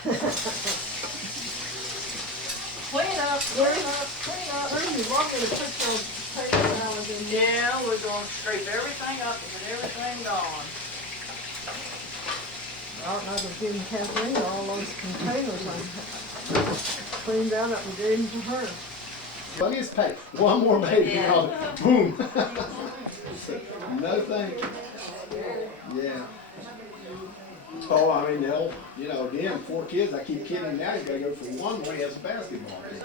Clean up, clean up, clean up. You want me to put those paper towels in there? Yeah, we're gonna scrape everything up and get everything gone. I don't know if giving Kathleen all those containers I cleaned out and gave them to her. Let me just pay. One more baby, boom. No thank you. Yeah. Oh, I mean, they'll, you know, again, 4 kids, I keep kidding now, you gotta go for one when he has a basketball. But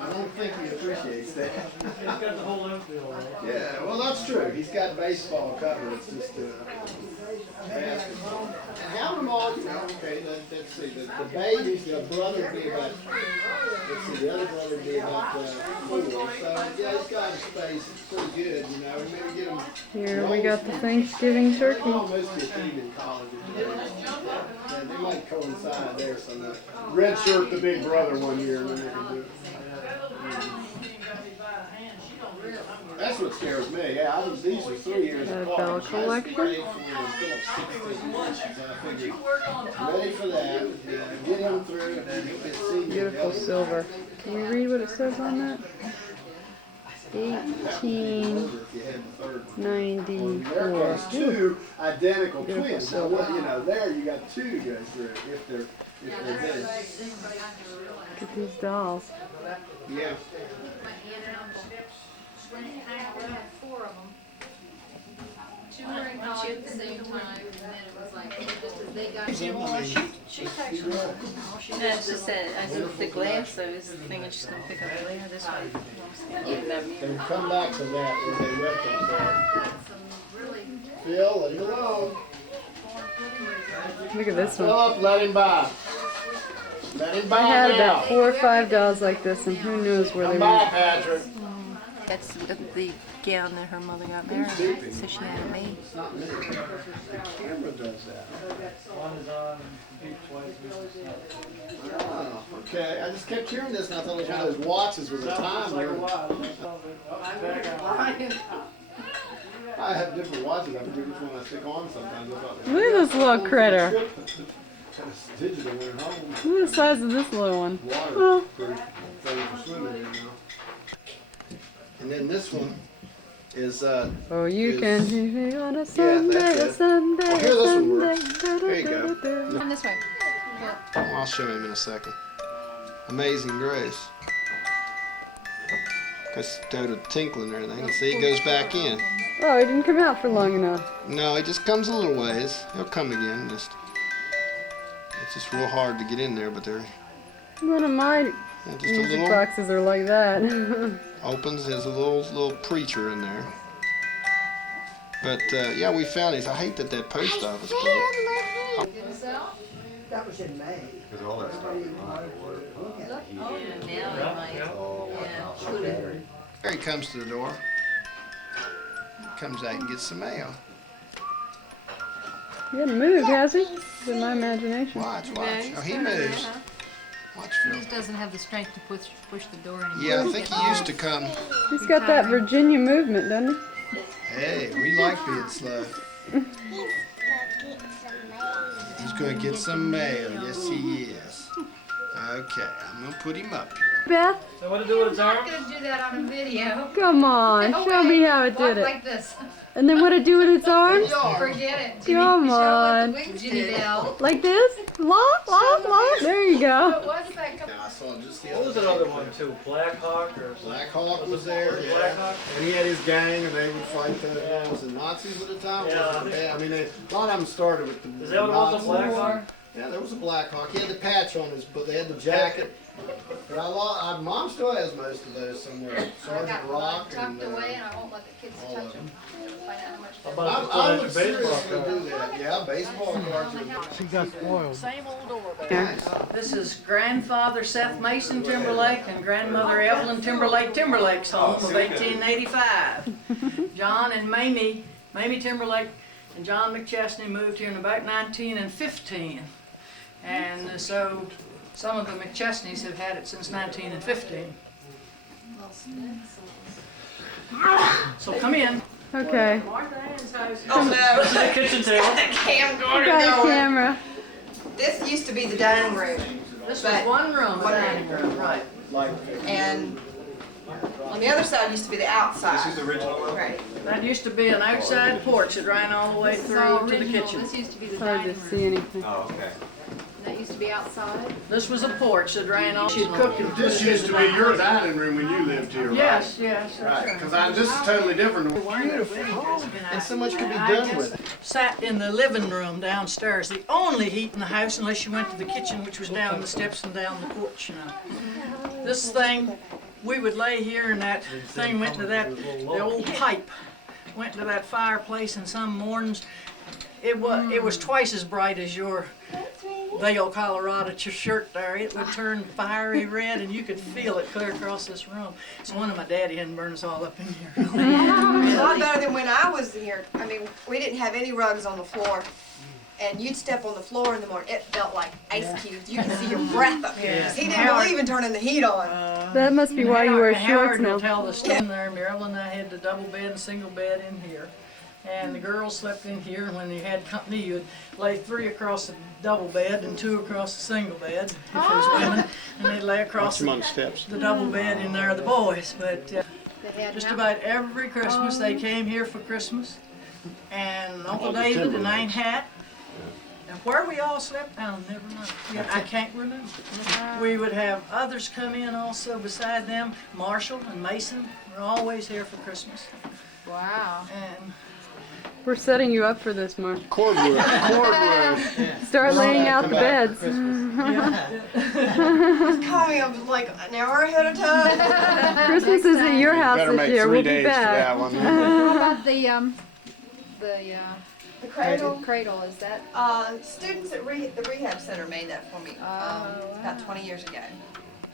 I don't think he appreciates that. He's got the whole infield, right? Yeah, well, that's true. He's got baseball covered. It's just basketball. And having them all, you know, okay, let's see. The babies, the brother would be about, let's see, the other brother would be about 4. So, yeah, he's got his space. It's pretty good, you know. Maybe get him. Here we got the Thanksgiving turkey. Almost get team in college. Yeah, they might coincide there somewhere. Red shirt the big brother one year, and then they can do it. That's what scares me. Yeah, these are 3 years apart. Bell collection. Ready for that. Get him through. Beautiful silver. Can you read what it says on that? 1894. There's 2 identical Beautiful twins. So silver. what, you know, there you got 2 to go through if they're big. Look at these dolls. Yeah. Four of them. 2 were in college at the same time, and then it was like, just as they got. She takes them. No, it's just that, I think the glass though is the thing that's just gonna pick up the glare this way. They come back to that when they wet them. Phil, leave it alone. Look at this one. Philip, let him by. Let him by I had now. about 4 or 5 dolls like this, and who knows where they Come by, went. Patrick. That's the gown that her mother got married, so she had it made. It's not me. The camera does that. One is on, beat twice. Oh, okay. I just kept hearing this and I thought it was one of those watches with a It's like a timer. watch. I have different watches. I forget which one I stick on sometimes. I thought Look at this little critter. Kind of digital when home. Look at the size of this little one. Waterproof thing for swimming in now. And then this one is Oh, you can hear me on a that's Sunday, a it. Sunday, Oh, a here, this one Sunday. works. There you go. Come this way. I'll show him in a second. Amazing Grace. Just started tinkling and everything. And see, he goes back in. Oh, he didn't come out for long enough. No, he just comes a little ways. He'll come again. It's just real hard to get in there, but they're One of my just a music little boxes are like that. opens. There's a little preacher in there. But yeah, we found these. I hate that post office broke. That was in May. Oh, now they might. Yeah. There he comes to the door. Comes out and gets some mail. He hasn't moved, has he? It's in my imagination. Watch. Oh, he moves. Watch, He Phil. just doesn't have the strength to push the door anymore. Yeah, I think he used to come. He's got that Virginia movement, doesn't he? Hey, we like being slow. He's gonna get some mail. Yes, he is. Okay, I'm gonna put him up here. Beth, So what to do with his arm? I'm not gonna do that on a video. come on, No show way. me how it Walk did it. like this. And then what it do with its arms? Forget it. Come show on. what the wings did. What Like this? Lock. There you go. was that? Now, I saw just the What was another one too? Black Hawk or Black Hawk was there. Was it Yeah. Black Hawk? And he had his gang, and they would fight the Nazis at the time. Yeah. I mean, a lot of them started with the Is that what it was, the Nazis. Black Hawk? Yeah, there was a Black Hawk. He had the patch on his, but they had the jacket. But Mom still has most of those somewhere. I Sergeant got Rock tucked and. away and I won't let the kids all touch of them. Find out how much How they're about I would just baseball seriously card? do that. Yeah, baseball cards are. She got spoiled. Same old doorbell. Yeah. This is grandfather Seth Mason Timberlake and grandmother Evelyn Timberlake's home of 1885. John and Mamie Timberlake and John McChesney moved here in about 1915. And so some of the McChesneys have had it since 1915. So come in. Okay. Martha Ann's house. Oh no! The kitchen table. I got a camera. This used to be the dining room, This was But- one room, a one dining room, right. Like, and on the other side used to be the outside. This is the original one? Right. That used to be an outside porch that ran all the way This is all through to the original. kitchen. This used to be the Hard dining to room. see anything. Oh, okay. That used to be outside. This was a porch that ran all, she'd cook and put this it used in to the be your dining room. dining room when you lived here, right? Yes, yes, that's Right, right. because this is totally different. Beautiful. And so much could be I done just with it. Sat in the living room downstairs, the only heat in the house unless you went to the kitchen, which was down the steps and down the porch, you know. This thing, we would lay here and that thing went to that, the old pipe, went to that fireplace, and some mornings, it was twice as bright as your Vail, Colorado shirt there. It would turn fiery red and you could feel it clear across this room. It's one of my daddy hadn't burned us all up in here. A lot better than when I was here. I mean, we didn't have any rugs on the floor. And you'd step on the floor in the morning, it felt like ice cubes. You could see your breath up here. 'Cause he didn't Howard- believe in turning the heat on. That must be why you wear Howard shorts will now. tell the story there. Marilyn and I had the double bed and single bed in here. And the girls slept in here, and when you had company, you'd lay 3 across the double bed and 2 across the single bed, if it was women, and they'd lay across the double bed in there, the boys. But They had just now- about every Christmas, they came here for Christmas. And Uncle David and Aunt Hat. And where we all slept, I'll never know. Yeah, I can't remember. We would have others come in also beside them. Marshall and Mason were always here for Christmas. Wow. And We're setting you up for this, Mark. Cordwood. Start laying out the beds. Call me up like an hour ahead of time. Christmas is at your house Better this make year. 3 We'll be days for back. that one. How about the The cradle. cradle, is that? Students at the rehab center made that for me about 20 years ago.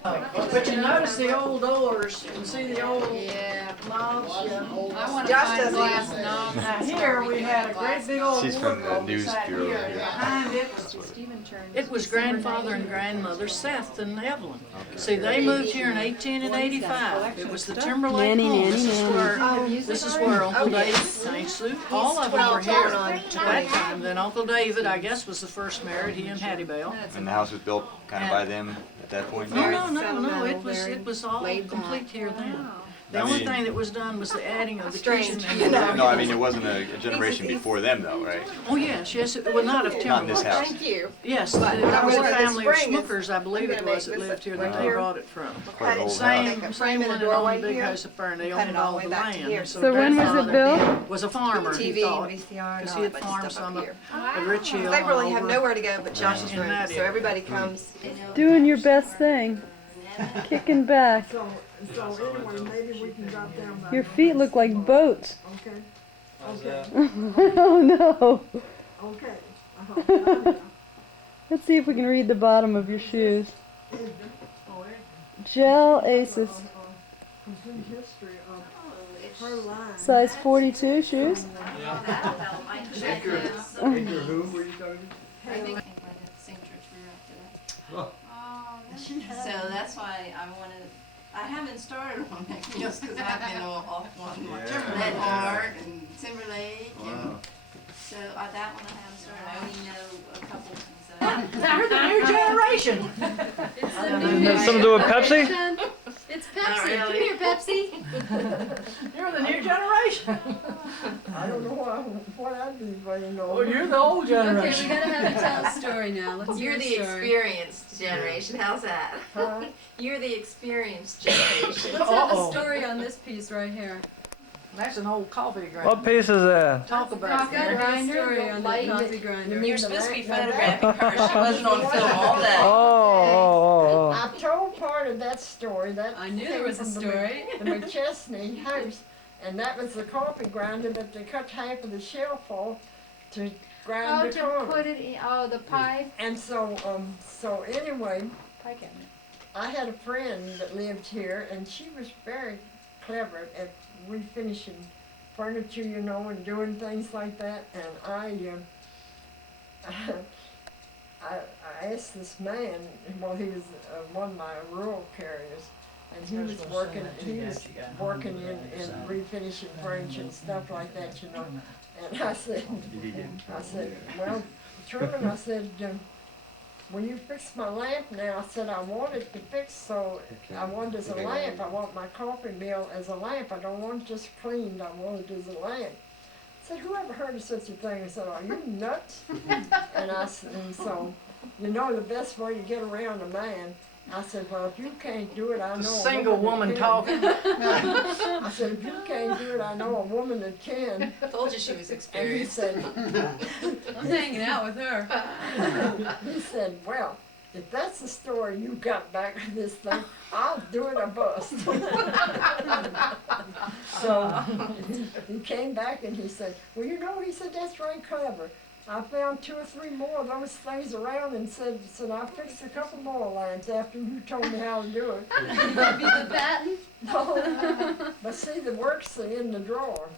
but you notice the old doors. You can see the old Yeah. knobs. Yeah. I want to Josh find doesn't glass use knobs. Now here we had a great big old She's from the wardrobe news beside bureau, here. yeah. Behind it was Stephen turned. It was grandfather and grandmother Seth and Evelyn. See, they moved here in 1885. It was the Timberlake Nanny, home. nanny, This is where Uncle David, St. Sue, all of them were here at that time. Then Uncle David, I guess, was the first married, he and Hattie Bell. And the house was built kind of by them at that point? No, Sentimental, it was all laid back. complete here then. The I only mean- thing that was done was the adding of the Strange, kitchen and you know. No, I mean, it wasn't a generation before them though, right? Oh, yes, it would not have Not in this Timberlake. house. Thank you. Yes, But that was a I'm gonna- family of this spring is- Smookers, I believe it I'm gonna was, that make lived this here, up that right they here. brought it from. Quite an old house. Same Make a frame in one the that owned doorway the big here. house up there, and they Cut owned it all all the the way back to land. here. So So when was it grandfather built? was a farmer, he TV, thought, VCR, because and he all had that farmed stuff some up of here. at Rich Hill. They really and have over. nowhere to go but Josh's In room, that so area. everybody comes. Doing your best thing. Kicking back. So anyway, maybe we can drop down by. Your feet look like boats. Okay, How's okay, that? Oh no. okay. Uh-huh. Let's see if we can read the bottom of your shoes. Oh, Gel Aces. complete history of her life. Size 42 shoes. Baker who were you talking I think by the same church we were at today. She had. So that's why I haven't started on McChesney because I've been off on Red Heart and Timberlake. And so that one I haven't started. I only know a couple. So. They're the new generation. It's the And new then something to do with Pepsi? It's Not Pepsi. really. Come here, Pepsi. You're the new generation. I don't know what I'd be waiting on. Well, you're the old Okay, we generation. gotta have you tell a story now. Let's hear You're a the story. experienced generation. How's that? Huh? You're the experienced generation. Let's have Uh-oh. a story on this piece right here. That's an old coffee What grinder. piece is that? Talk about Rock it. and Mary. grinder, story on the light coffee it. grinder. You're supposed to be photographing her. She wasn't on film all day. Oh, I told part of that story. That I knew there came was a from story. The McChesney house, and that was the coffee grinder that they cut half of the shell for to grind Oh, the to corn. put it in, oh, the pie And so anyway, cabinet. I had a friend that lived here, and she was very clever at refinishing furniture, you know, and doing things like that. And I asked this man, well, he was one of my rural carriers, and he was working in refinishing furniture and stuff like that, you know. And I said, well, Truman, I said, will you fix my lamp now? I said, I want it to fix, so I want it as a lamp. I want my coffee mill as a lamp. I don't want it just cleaned, I want it as a lamp. I said, who ever heard of such a thing? I said, are you nuts? And so, you know the best way to get around a man. I said, well, if you can't do it, I know The a single woman woman that talking. can. I said, if you can't do it, I know a woman that can. I told you she was And he experienced. said, I'm hanging out with her. he said, well, if that's the story you got back with this thing, I'll do it or bust. So he came back and he said, well, you know, he said, that's very clever. I found 2 or 3 more of those things around and said I fixed a couple more lines after you told me how to do it. Give you the patent? No, but see, the works are in the drawer.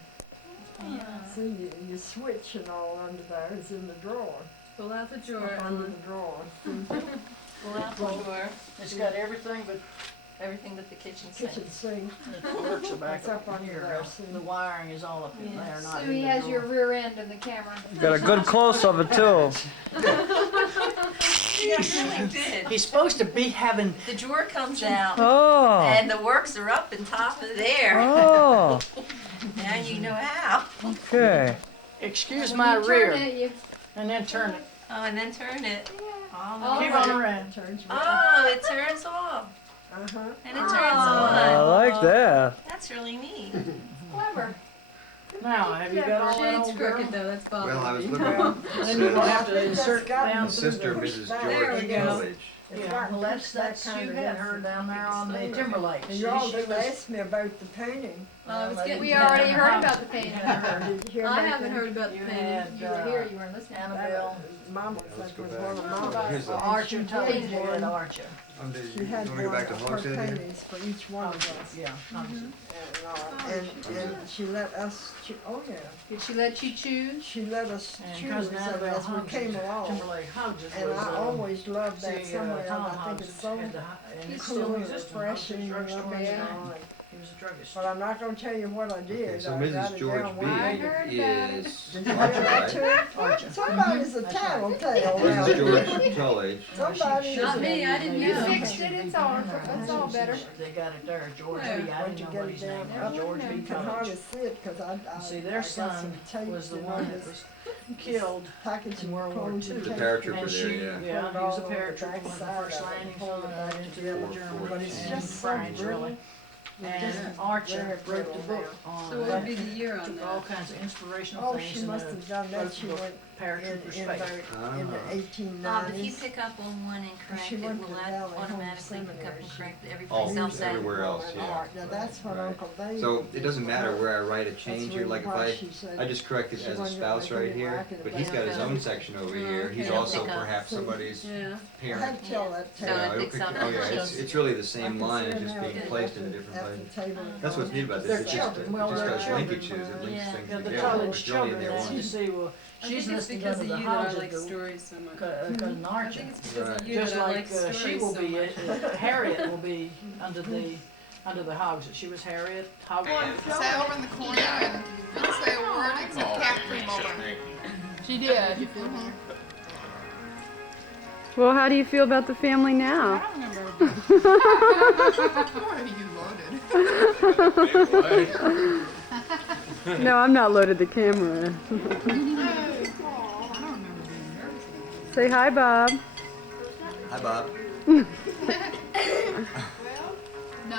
See, you switch and all under there is in the drawer. Pull out the drawer, Up under Ellen. the drawer. Pull out the drawer, It's got everything but everything but the kitchen sink. Kitchen sink. the works are back It's up under here. there. See. The wiring is all up in there, not So in he the has drawer. your rear end in the camera. Got a good close of it too. You really did. He's supposed to be having, The drawer comes out Oh. and the works are up and top of there. Oh. Now you know how. Okay. excuse When my you turn rear, it, you- and then turn it. Oh, and then turn it. Oh. Keep on around. Turns me. Oh, it turns off Uh-huh. and it turns I on. like that. That's really neat. Clever. Now, have you got all that Shade's old girl? crooked though, that's bothering Well, I was me. looking at Then you're gonna have to That's insert got down to through Sister, the. Mrs. There we George go. College. Yeah, well, that's you had her down there on the Timberlake. And you all didn't ask me about the painting. I was getting, We we had already her heard house. about the painting. Did you hear I about haven't that? heard about the You painting. had, You were here, you weren't listening. Annabelle, Mama said was one of Mama's. Here's the- Archer, told you She had had Archer. She had You wanna go one back to of her Hogshead here? paintings for each one of us. Yeah. And she let us, oh yeah, Did she let you choose? she let us And choose cousin Annabelle as we Hodges, came along. Timberlake Hodges And was, I always loved that see, somewhere, Tom I think Hodges it's so had the, and it cool still and exists. refreshing and Drugstore lovely and and all. all. He was a druggist. But I'm not gonna tell you what I did. Okay, so I got Mrs. it George down B wide. I heard about it. is Did you hear that too? Archer. Somebody's a tattletale around Mrs. here. George College. Somebody Not is me, I didn't You know. fixed Fixed it, it's all, it's all better. They got it there, George B. Where? I Once didn't you know get what it his name down, was, George B. you can hardly College. see it, cause I See, I their got some son tapes was the and one all that this was killed. packaging in World War clothes II. and The tapes paratrooper and there, she yeah. put Yeah, it he was a all on the paratrooper, one of the backside first of it, landings pulled it on back into together. Germany. But it's and just so France, brittle. really. It's And just Archer very wrote the brittle book So on what would be that. the year on Took all that? kinds of inspirational Oh, things she and must have done wrote that, the she book, went Paratrooper in Space. the eighteen Bob, if you nineties. pick up on one and correct She it, went will to that Valley Home automatically pick up Seminary. and correct Oh, everything else that? everywhere else, yeah. Now, that's what Right. Uncle Dave. So it doesn't matter where I write a That's change here, really like if why I, she said I just correct it she as a wanted to spouse make right it here, racket but he's got his own section over here, he's Okay. also Pick up. perhaps somebody's Yeah. I parent. had to tell that So tale. it it'll picks pick- up oh yeah, those. it's really the I same can line, see it's her just now being at placed in a the- different at place. the table. That's what's neat about They're this, it just, children. Well, it just they're does children, linkages, it links Yeah. things Yeah, the together, college it's really in children, there and you once. see, well, I she's think it's listening because to of the you that I Hodges, like stories so much. cousin I Archer. think it's because Right. of you Just that I like like she stories will so be, much. Harriet will be under the Hogs. She was Harriet Hog. Sat over in the corner and didn't say a word except cat cream over. She did. Well, how do you feel about the family now? I don't remember. Boy, you loaded. No, I'm not loaded the camera. Oh, I don't remember being nervous. Say hi, Bob. Hi, Bob. No.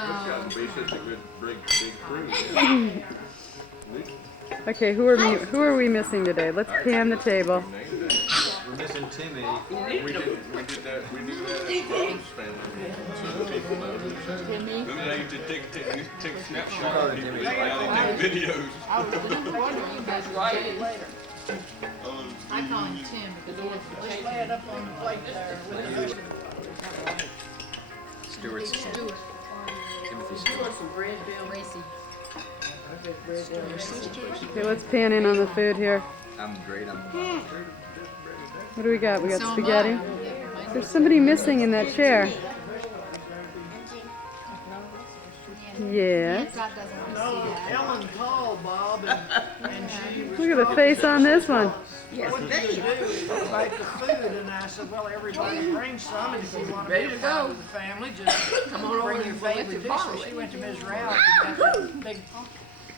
Okay, who are we missing today? Let's pan the table. We're missing Timmy. We do that at Bob's family, so that people know. Remember they used to take snapshots of people and take videos. I was just wondering, you guys write it later. I call him Tim because he has the Just tape. lay it up on the plate there with the Stuart's Stewart. Timothy Stewart. some bread, Bill. Racy. Okay, let's pan in on the food here. I'm great, I'm. What do we got? We got So am spaghetti. I. There's somebody missing in that chair. Yes. God doesn't want to see that. Ellen called Bob and she was. Look at the face on this one. What do you do? Make the food, and I said, well, everybody bring some, and if you want to be a part of the family, just come on bring your favorite dish. So she went to Ms. Ralph and got that big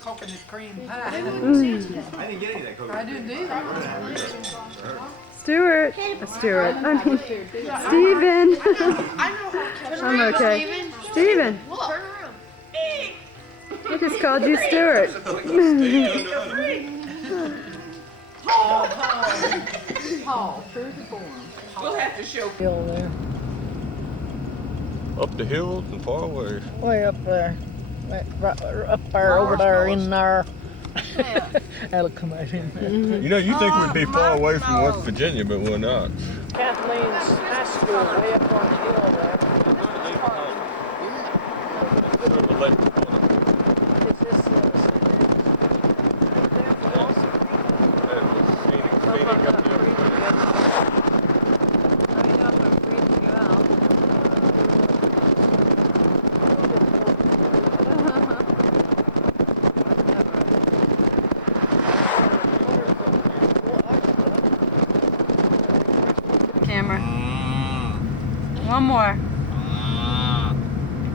coconut cream pie. I didn't get any of that coconut. I didn't do that. Stuart. Stuart. I mean, Steven. I'm okay. Steven. I just called you Stuart. Paul, true to form. We'll have to show. Hill there, Up the hills and far away. way up there, right up there, over there, in there. That'll come out in there. You know, you think we'd be far away from West Virginia, but we're not. Kathleen's high school, way up on the hill there. Is this Camera. One more.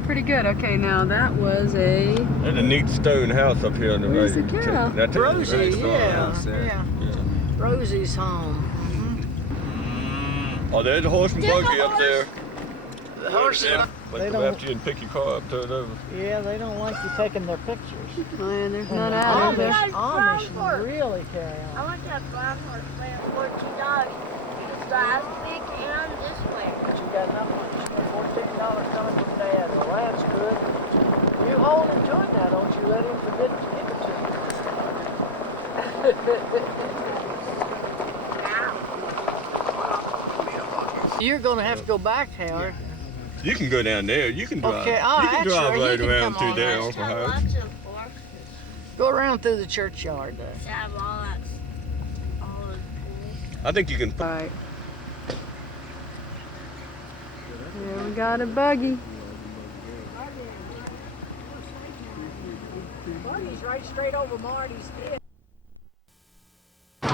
Pretty good. Okay, now that was a. There's a neat stone house up here on the Where's right. the cow? That's Rosie? Yeah. Rosie's home. Oh, there's a horse and buggy up there. The horses. But They come don't- after you and pick your car up, turn it over. Yeah, they don't like you taking their pictures. Oh, yeah, there's And none the out there. Amish really carry on. went to a brown horse playing $14. This last week and this week. But you got enough money. You spent $14 coming from Dad. Well, that's good. You hold him to it now. Don't you let him forget to give it to you. You're going to have to go back, Howard. You can go down there. You can drive. Okay, all you can right, drive sure, right you can around come through on there, out. Uncle Got Howard. lots of horses. Go around through the churchyard there. To have all those pools. I think you can. All right. Here we got a buggy. Marty's right straight over Marty's head. You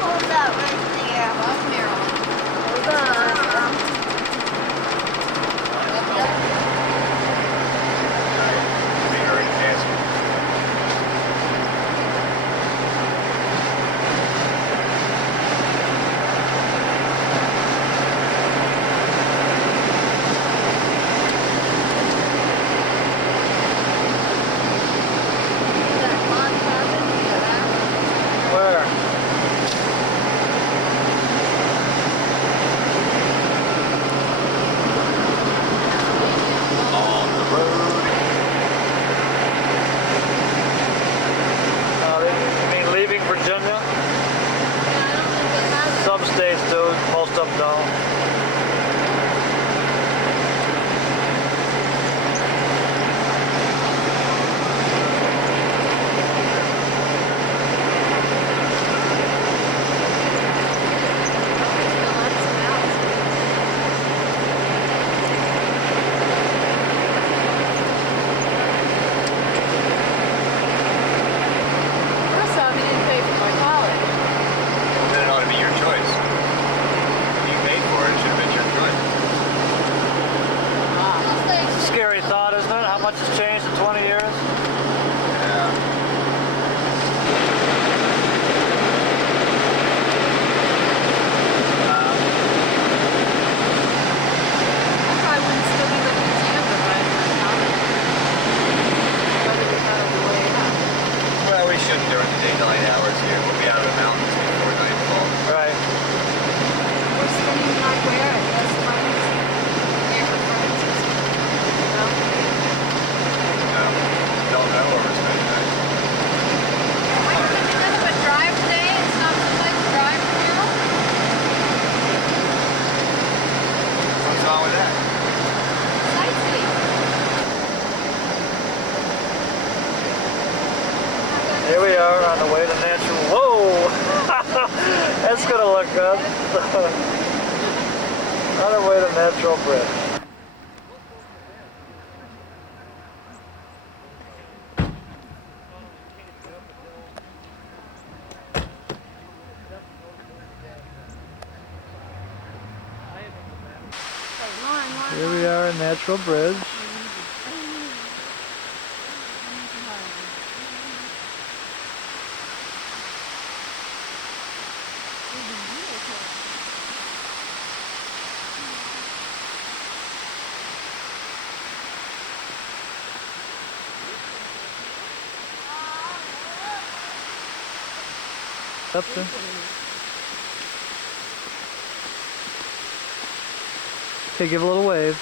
hold that right there. Love Maryland. Hold on. Where? You mean leaving Virginia? Some states do, most of them don't. First off, he didn't pay for my college. Then it ought to be your choice. You paid for it, it should have been your choice. It's a scary thought, isn't it? How much has changed in 20 years? Yeah. I wouldn't still be living in Tampa if I had my college. Whether we got on the way out. Well, we shouldn't during the daylight hours here. We'll be out of the mountains before nightfall. Right. We're staying like where? At Best Friends? There for friends. No? No, don't know where we're spending the night. Why don't we do nothing but drive today and stop someplace to drive from here? What's wrong with that? Sightseeing. Here we are on the way to natural. Whoa! That's gonna look good. On our way to Natural Bridge. Here we are at Natural Bridge. Up there. Okay, give a little wave.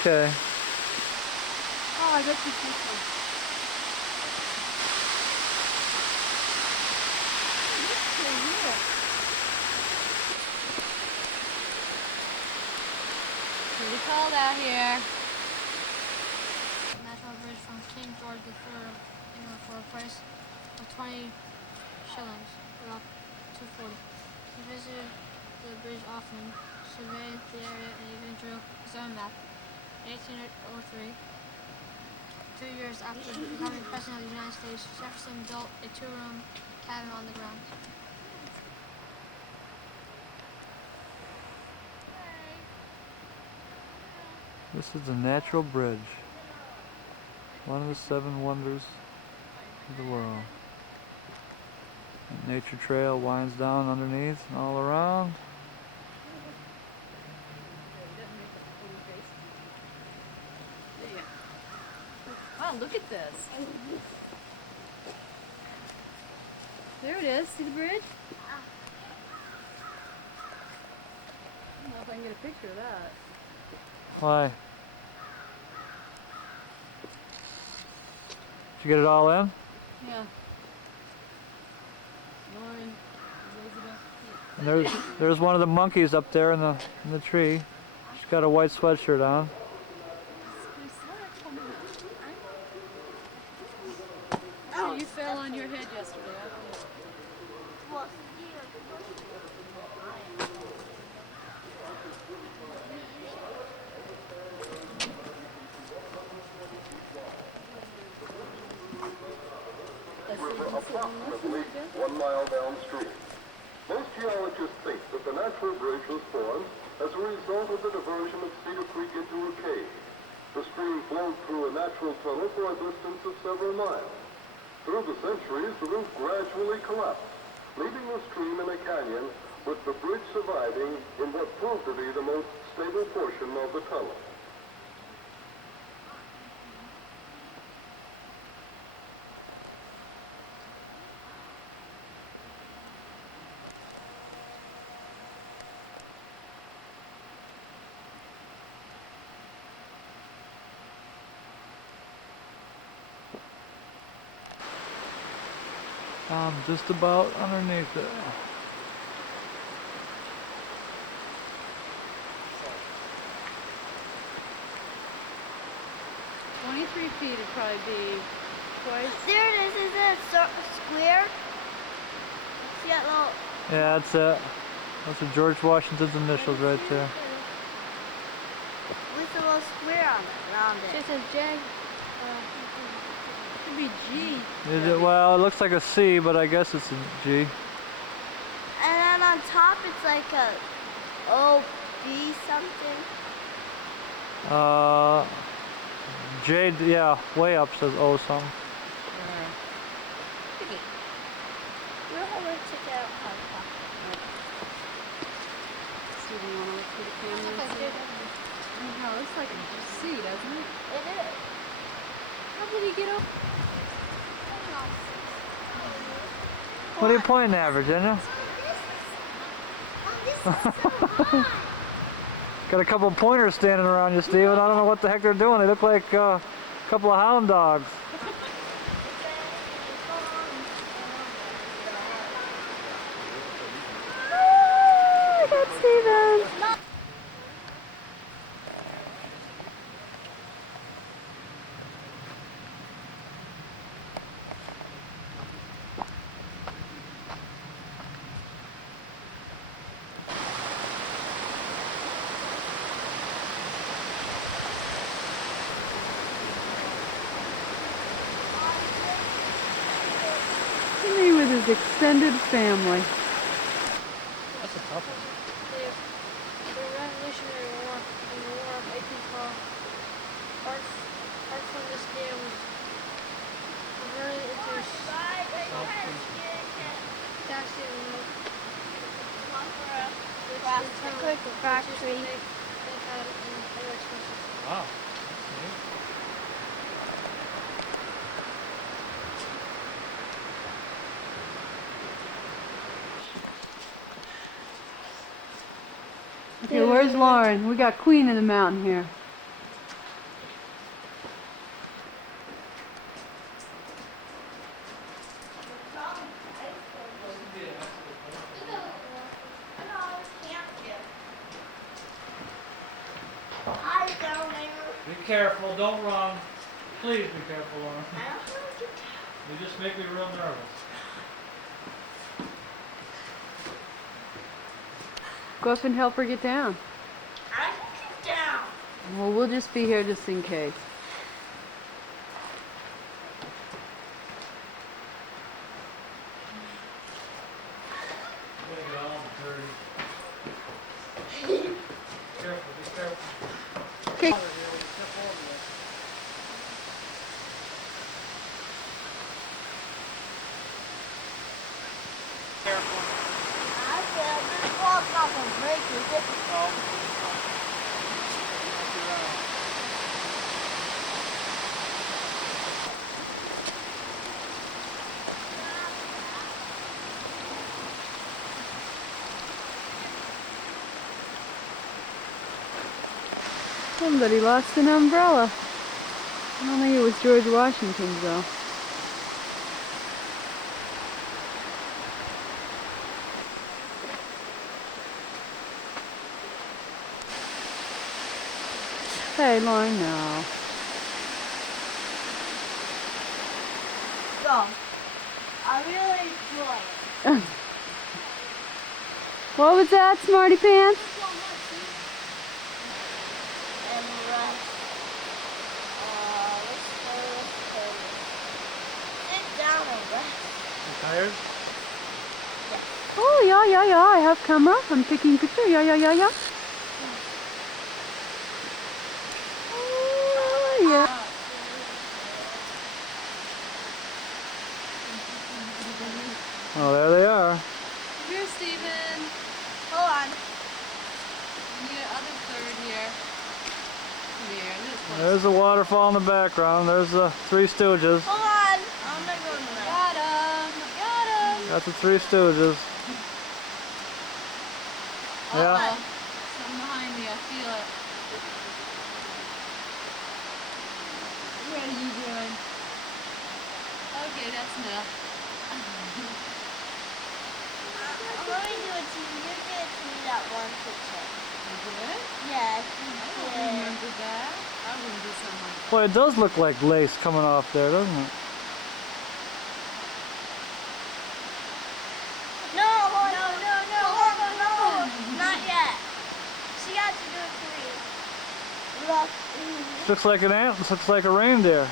Okay. Oh, I bet you see some. Pretty cold out here. Natural bridge from King George III, for a price of 20 shillings, about $2.40. He visited the bridge often, surveyed the area, and even drew his own map. In 1803, 2 years after becoming President of the United States, Jefferson built a 2-room cabin on the grounds. This is the Natural Bridge. One of the 7 wonders of the world. The nature trail winds down underneath and all around. Oh, look at this. There it is. See the bridge? I don't know if I can get a picture of that. Why? Did you get it all in? Yeah. Lauren, Elizabeth. And there's one of the monkeys up there in the tree. She's got a white sweatshirt on. Oh, you fell on your head yesterday. What? River approximately 1 mile downstream. Most geologists think that the natural bridge was formed as a result of the diversion of Cedar Creek into a cave. The stream flowed through a natural tunnel for a distance of several miles. Through the centuries, the roof gradually collapsed, leaving the stream in a canyon, with the bridge surviving in what proved to be the most stable portion of the tunnel. Just about underneath it. 23 feet would probably be twice. There it is. Is it a square? See that little... Yeah, that's it. Those are George Washington's initials right there. With a little square on it, around it. It says J. Could be G. Is it? Well, it looks like a C, but I guess it's a G. And then on top it's like a O, B something. J, yeah, way up says O something. We'll have to check it out how to talk. Steven, you want to look through the camera and see? Oh, it looks like a C, doesn't it? It is. How did he get up? What are you pointing at, Virginia? Got a couple of pointers standing around you, Steven. I don't know what the heck they're doing. They look like a couple of hound dogs. That's Steven. Me with his extended family. That's a tough one. the Revolutionary War in the War of 1812. Art from this dam was converted into potassium milk, which in turn was used to make gunpowder and other explosives. Wow. Okay, where's Lauren? We got Queen of the Mountain here. Hi down there. Be careful, don't run. Please be careful, Lauren. You just make me real nervous. Go up and help her get down. I can get down. Well, we'll just be here just in case. You gotta get all the dirty. Careful, be careful. Okay. I feel this wall's not gonna break, is it? Somebody lost an umbrella. I don't think it was George Washington's though. Hey, Lauren, no. So, I really enjoy it. What was that, Smarty Pants? And rest. Let's sit down and rest. You tired? Oh, yeah, I have camera. I'm taking picture. Yeah. Oh, yeah. Oh, there they are. Here, Steven. Hold on. We need another third here. Here, this There's the waterfall in the background. There's the Three Stooges. Hold on. I'm not going to that. Got him. That's the Three Stooges. Yeah. Something behind me. I feel it. What are you doing? Okay, that's enough. I'm going to do it to you. You did it to me that one picture. You did? Yes, you I did. don't remember that. I wouldn't do something like that. Boy, it does look like lace coming off there, doesn't it? No, not yet. She got to do it for you. Look. Looks like an ant. Looks like a reindeer.